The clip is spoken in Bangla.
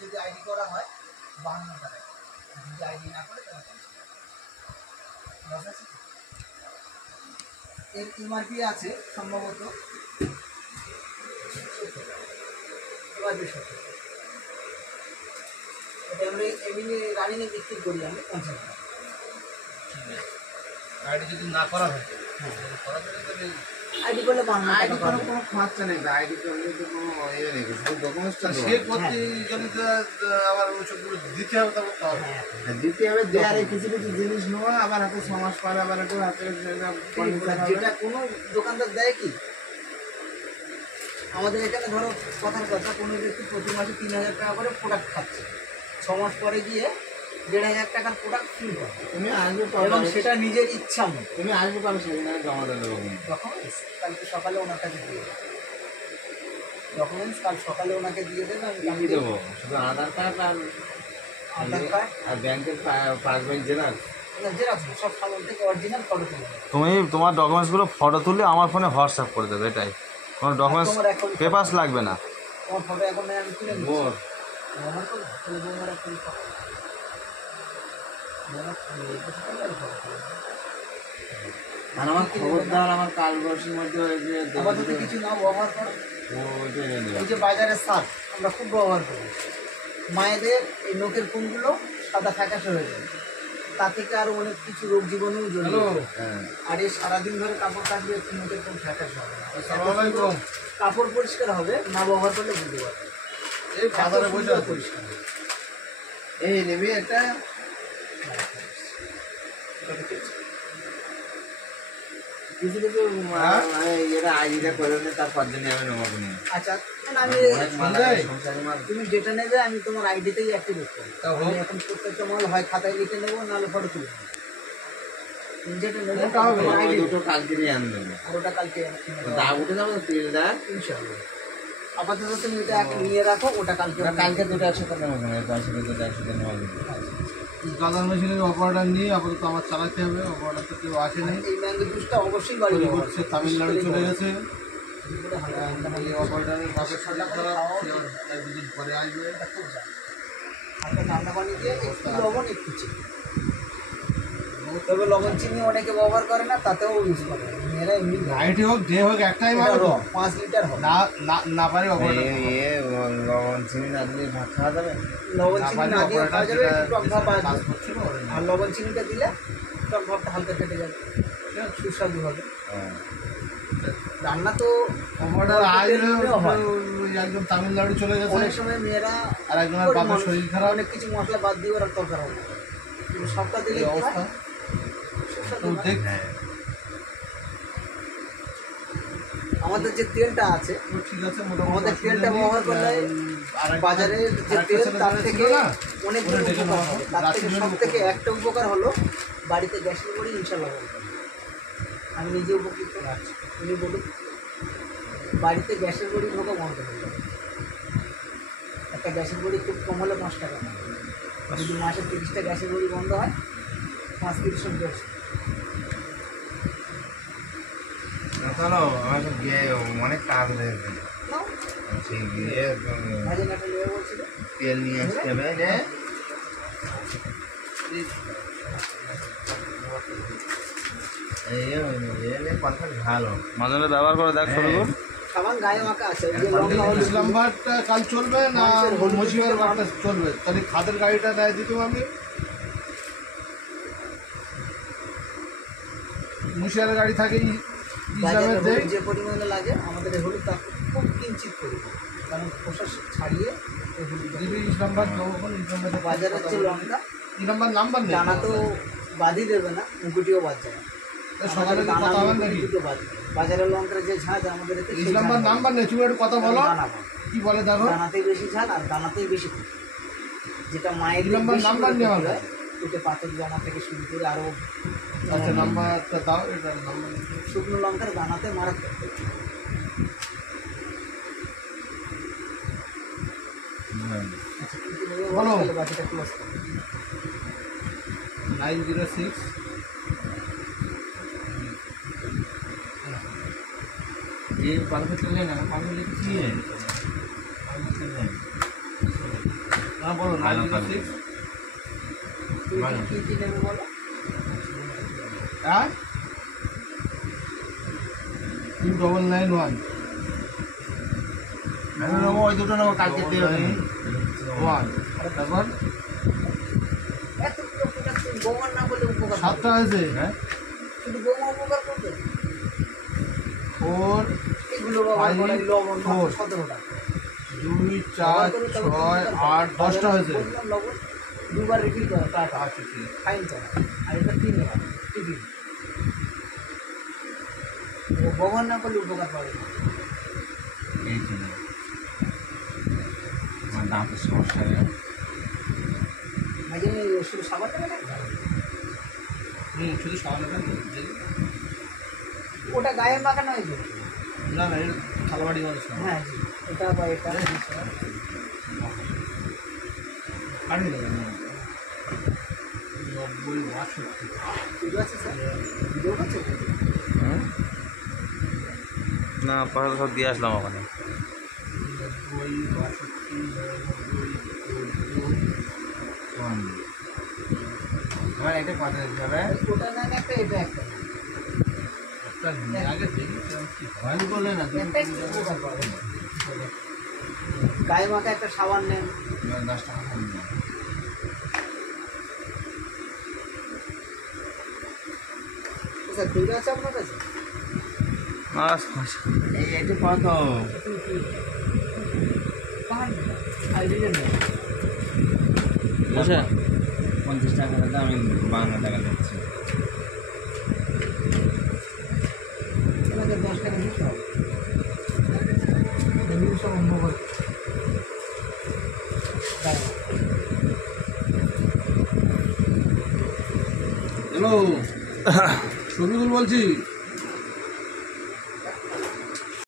যদি আইডি করা হয় 52 টাকা, যদি আইডি না করে তাহলে এর এমআরপি আছে সম্ভবত এমআরপি 70। এটা আমরা এমনি রানিংয়ে বিক্রি করি আমি 50 টাকা। আইডি যদি না করা হয়, করা যায় তাহলে আইডি করলে 52 আইডি টাকা কোনো কোনো খরচা নেই, আইডি করলে তো কোনো ইয়ে নেই, শুধু ডকুমেন্টসটা সে করতে গেলে তো আবার ওইসবগুলো দিতে হবে, তারপর দিতে হবে। দেওয়ার কিছু কিছু জিনিস নেওয়া, আবার হাতে 6 মাস পরে আবার একটু হাতে যেটা কোনো দোকানদার দেয় কি, আমাদের এখানে ধরো কথার কথা কোনো ব্যক্তি প্রতি মাসে 3000 টাকা করে প্রোডাক্ট খাচ্ছে, 6 মাস পরে গিয়ে 1500 টাকার প্রোডাক্ট ফ্রি পাবে। তুমি আসবে এবং সেটা নিজের ইচ্ছা মতো। তুমি আসবে পাবে সেখানে জমা দেবে ডকুমেন্টস কালকে সকালে ওনার কাছে দিয়ে দেবে, ডকুমেন্টস কাল সকালে ওনাকে দিয়ে দেবে, আমি কি দেবো? শুধু আধার কার্ড আধার কার্ড আর ব্যাংকের পাসবই জেরক্স। জেরক্স সব সামনে থেকে অরিজিনাল ফটো তুলে দেবে। তুমি তোমার ডকুমেন্টসগুলো ফটো তুলে আমার ফোনে হোয়াটসঅ্যাপ করে দেবে, এটাই। কোনো ডকুমেন্টস পেপারস লাগবে না। তোমার ফটো এখন আমি তুলে নিচ্ছি, মোর ব্যবহার করবো তাহলে বৌমার একটা ফটো আর আমার খবরদার আমার কালবর্ষের মধ্যে ওই যে আপাতত কিছু নাও ব্যবহার করো। ওইটা এনে দেবে। এই যে বাজারে সার আমরা খুব ব্যবহার করি, মায়েদের এই নখের কোণগুলো সাদা ফ্যাকাশে হয়ে যায়, তা থেকে আরও অনেক কিছু রোগ জীবাণু জড়িয়ে যায়। হ্যাঁ আর এই সারাদিন ধরে কাপড় কাচলে একটু নখের কোণ ফ্যাকাশে হবে না। আসসালামু আলাইকুম। কাপড় পরিষ্কার হবে না, ব্যবহার করলে বুঝতে পারবে। এই বাজারে বসে আছে। পরিষ্কার হবে। এই নেবে একটা কিছু কিছু এরা আইডিটা করে নেয়, তারপর জন্য আমি নেবো না। আচ্ছা না, আমি অনেক মাল বুঝলে? সংসারের মাল। তুমি যেটা নেবে আমি তোমার আইডিতেই অ্যাক্টিভেট করবো। তা হোক। আমি এখন প্রত্যেকটা মাল হয় খাতায় লিখে নেবো, নাহলে ফটো তুলে নেবো। তুমি যেটা নেবে ওটা হবে, তোমার ওই আইডি দুটো কালকেরই আন দেবে। আর ওটা কালকে দাগ উঠে যাবে তো তেলটা। ইনশাআল্লাহ। আপাতত তুমি এটা নিয়ে রাখো, ওটা কালকে কালকে দুটো একসাথে নেবো না, একসাথে দুটো একসাথে নেওয়া যাবে। গাদার মেশিনের অপারেটার নিয়ে আপাতত আমার চালাতে হবে, অপারেটার তো কেউ আসেনি। এই ম্যাঙ্গো জুসটা অবশ্যই বাড়ি তৈরি করছে, তামিলনাড়ু চলে গেছে। হালকা এই অপারেটারের বাপের সাথে করা, সে এক দুদিন পরে আসবে। ঠান্ডা পানি দিয়ে একটু লবণ একটু চিনি, তবে লবণ চিনি অনেকে ব্যবহার করে না, তাতেও ইউজ করে মেয়েরা এমনি নাইটে হোক ডে হোক একটাই ভালো তো। 5 লিটার হবে। না না না পারে অপারেটার লবণ চিনি না দিলে ভাত খাওয়া যাবে। লবণ না চিনি পারে না দিয়ে খাওয়া যাবে, অপারেটার একটু টক ভাব যেটা কাজ আসবে। করছিল ওরা আর লবণ চিনিটা দিলে টক ভাবটা হালকা কেটে যাবে, সুস্বাদু হবে। রান্না তো অপারেটার আসবে, তেলেও হয়। একদম তামিলনাড়ু চলে গেছে। অনেক সময় মেয়েরা আর একজনের বাপের শরীর খারাপ। অনেক কিছু মশলা বাদ দিয়ে ওরা তরকারি হবে, কিন্তু সবটা দিলে এই কি অবস্থা হয়? সুস্বাদু তো হয়। দেখ আমাদের যে তেলটা আছে, ঠিক আছে মোটামুটি আমাদের তেলটা ব্যবহার করলে বাজারে যে তেল তার থেকে অনেক উপকার হবে। তার থেকে সব থেকে একটা উপকার হলো বাড়িতে গ্যাসের বড়ি ইনশাল্লাহ বলবো। আমি নিজে উপকৃত, উনি বলুন। বাড়িতে গ্যাসের বড়ি ঢোকা বন্ধ হয়ে যাবে। একটা গ্যাসের বড়ি খুব কম হলে 5 টাকা, যদি মাসে 30টা গ্যাসের বড়ি বন্ধ হয় 5-30 150। চলো আমার তো গিয়ে অনেক কাজ রয়েছে, নাও, সেই গিয়ে ভাজে নাটা নেবে বলছিল। তেল নিয়ে আসতে হবে। কথা ভালো মাঝে মাঝে ব্যবহার করে দেখ শুরু কর। সাবান গায়ে মাখা আছে, ওই যে লঙ্কা হলুদ ইসলাম ভাটটা কাল চলবে না মসিবার ভাটটা চলবে? তাহলে খাদের গাড়িটা দেয় দিতাম আমি। মুশিয়ারের গাড়ি থাকে বাজারে ইসলামের দেয়। হলুদ যে পরিমাণে লাগে আমাদের এই হলুদ তার খুব কিঞ্চিত পরিমাণ, কারণ খোসা ছাড়িয়ে এই হলুদ দিবি ইসলাম ভাট যখন ইসলাম ভাট বাজারের যে লঙ্কা কি নাম্বার নাম্বার নেই দানা তো বাদই দেবে না, মুকুটিও বাদ যাবে। সকালে তো কথা হবে নাকি? দুটো বাদ যাবে। বাজারের লঙ্কার যে ঝাঁজ আমাদের এতে সেই ইসলাম ভাট ঝাঁজ নাম্বার নেই, তুমি একটু কথা বলো দানা বাদ। কি বলে দেখো। দানাতেই বেশি ঝাল আর দানাতেই বেশি ক্ষতি। যেটা মায়ের এই নাম্বার নেই আমার কাছে। পেটে পাথর জমা থেকে শুরু করে আরও আচ্ছা নাম্বারটা দাও, এটা নাম্বার শুকনো লঙ্কার দানাতে মারাত্মক ক্ষতি। বলো। বাকিটা ক্লোজ করো। 906 ये पालक चले ना पालक लेके चाहिए হ্যাঁ বলো 906 কি কি নেবে বলো? হ্যাঁ 2991 আমি নেবো ওই দুটো নেবো কালকে দিয়ে দেবো। 1 তারপর এত বৌমার না বলে উপকার 7টা আছে হ্যাঁ শুধু বৌমা উপকার করবে 4 এগুলো বাবা বলে লবণ 4 17টা 2 4 6 8 10টা হয়েছে। বললাম লবণ দুবার রিফিল করা টাকা আচ্ছা ঠিক আছে। ফাইন করা আর এটা 3 বার টিফিন বৌমার না করলে উপকার পাবে না। এই তো নেই। আমার দাঁতের সমস্যা হয়ে গেছে। মাঝে শুধু সাবান দেবে না শুধু সামনেটা ওটা গায়ে মাখানো হয়েছে না না এটা থালাবাড়ি মানুষ না হ্যাঁ জি এটা বা এটা পানি দেবেন না 90 62 ঠিক আছে স্যার ভিডিও করছে হুম? না পয়সা সব দিয়ে আসলাম ওখানে। 90 62 আমার একটা কথা দিতে হবে। ওটা না একটা এটা একটা একটা নিয়ে আগে দেখি কি হয় বলে না একটা একটু উপকার পাবে গায়ে মাখা একটা সাবান নেন 10 টাকা কম দাও। স্যার ঠিক আছে আপনার কাছে আর পয়সা এই একটু কত বুঝে 50 টাকা দাও আমি 52 টাকা দিচ্ছি। আপনাকে 10 টাকা দিতে হবে এমনি সব অন্য করে হ্যালো শফিকুল বলছি